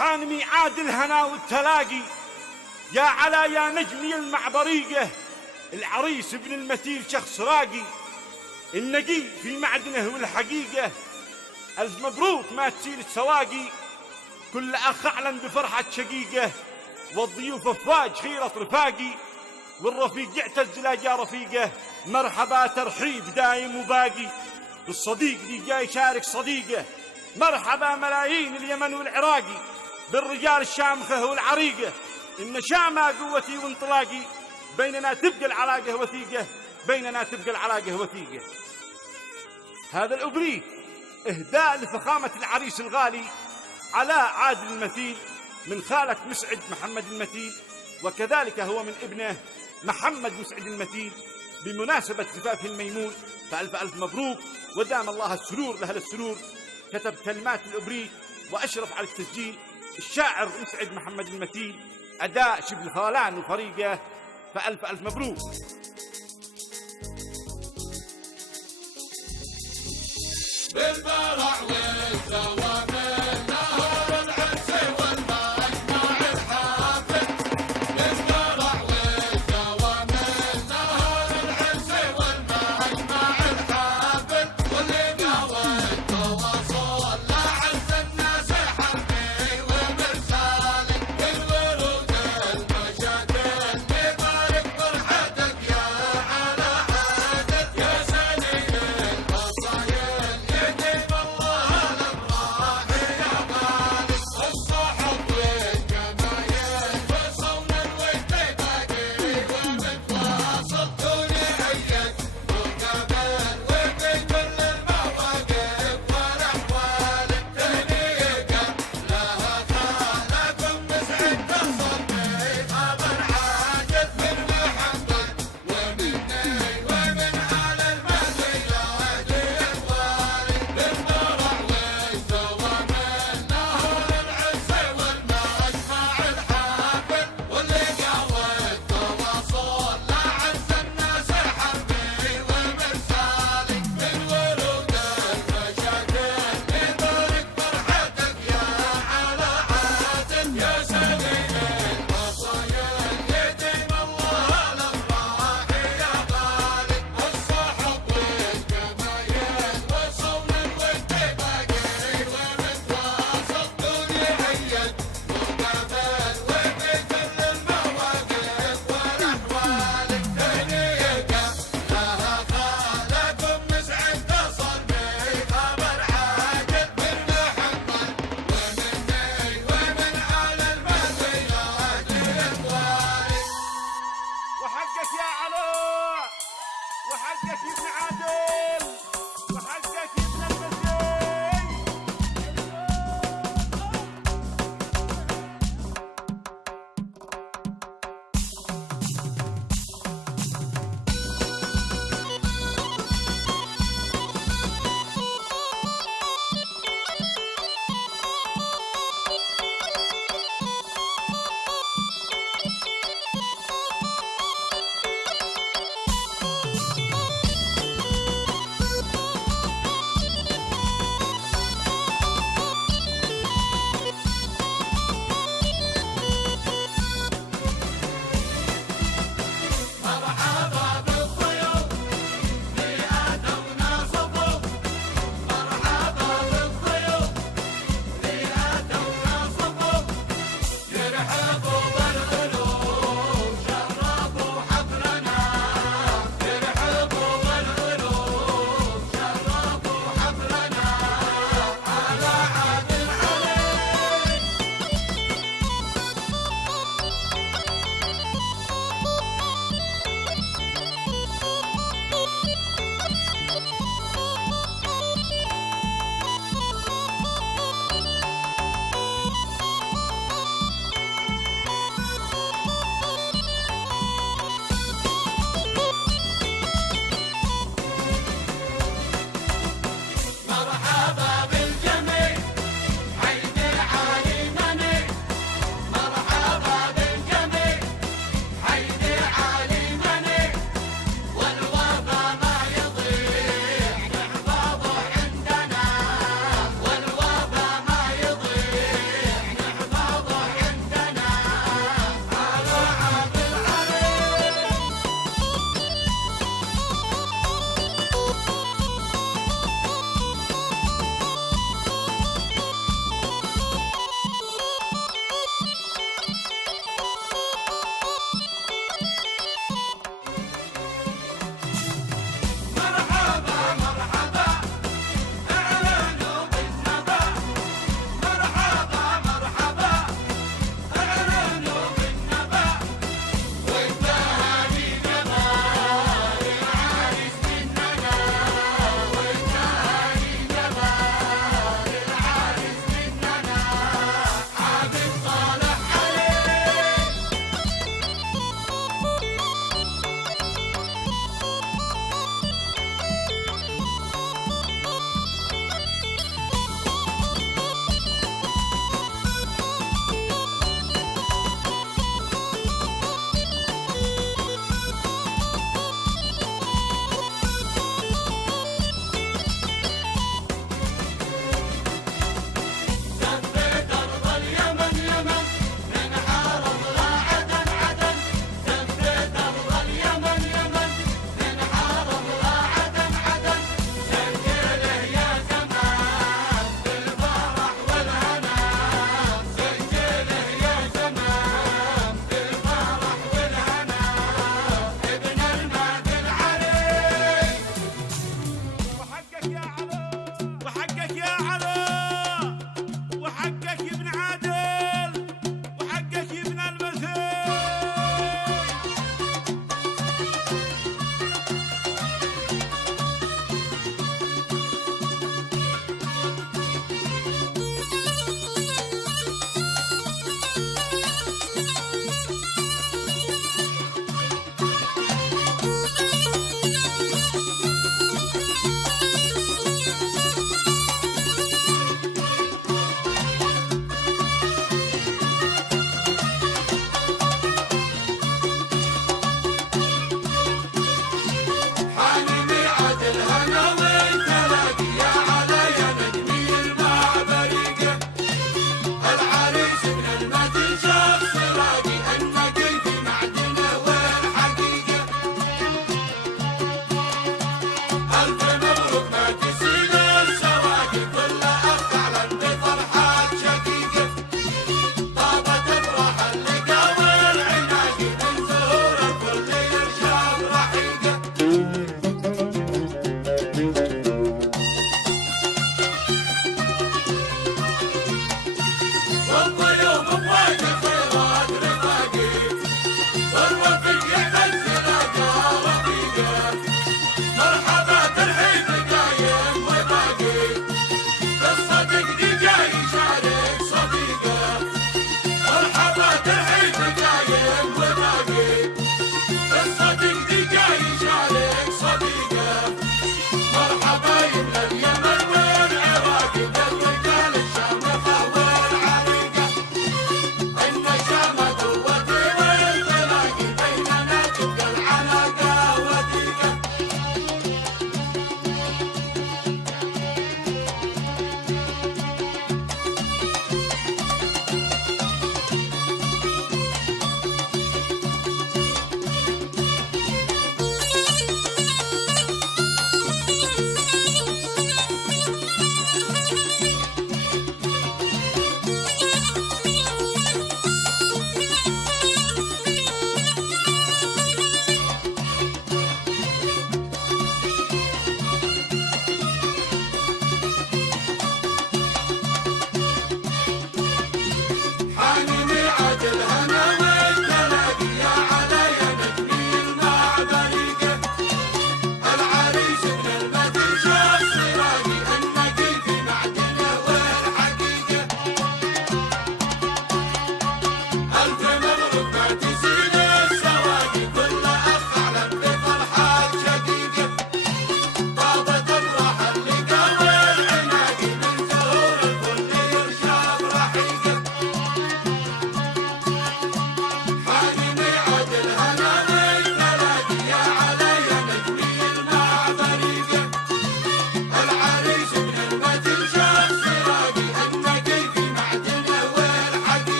حان ميعاد الهنا والتلاقي، يا علا يا نجمي المعبريقة، العريس ابن المثيل شخص راقي، النقي في معدنه والحقيقة، ألف مبروك ما تسيل السواقي، كل أخ أعلن بفرحة شقيقة، والضيوف أفواج خيرة رفاقي، والرفيق يعتز لا جا رفيقه، مرحبا ترحيب دايم وباقي، بالصديق اللي جاي يشارك صديقه، مرحبا ملايين اليمن والعراقي، بالرجال الشامخة والعريقة، إن شامة قوتي وانطلاقي، بيننا تبقى العلاقة وثيقة، بيننا تبقى العلاقة وثيقة. هذا الأبريق إهداء لفخامة العريس الغالي علاء عادل المثيل من خالة مسعد محمد المثيل، وكذلك هو من ابنه محمد مسعد المثيل بمناسبة زفافه الميمون، فألف ألف مبروك ودام الله السرور لأهل السرور. كتب كلمات الأبريق وأشرف على التسجيل الشاعر مسعد محمد المثيل، أداء شبل خالان وفريقه، فألف ألف مبروك. بالبرع والدوام نهر العرس والمجمع الحافل، بالبرع والدوام نهر العرس والمجمع الحافل، واللي قوى التواصل لعز الناس حربي ومرسالي، بالورود المشاكل نبارك فرحتك يا على حادث، يا سنين القصايد يديم الله الأمراض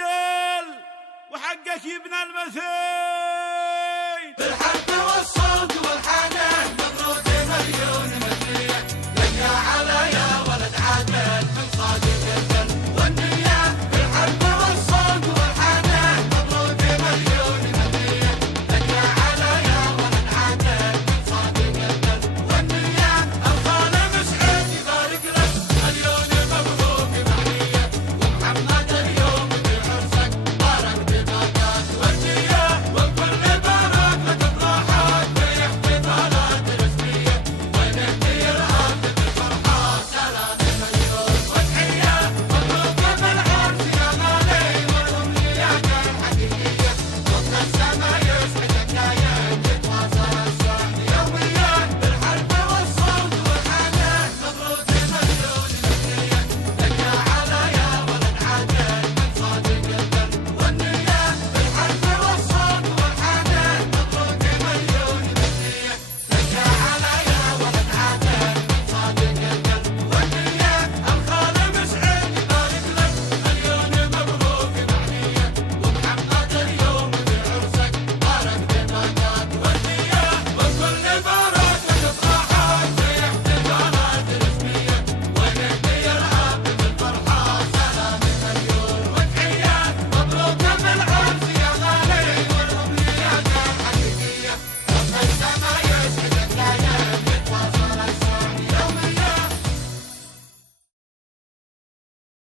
عدل وحقك يبن المثيل بالحق والصوت والحنان مبروك مليون مليون لك يا علا يا ولد عدل من صادق القلب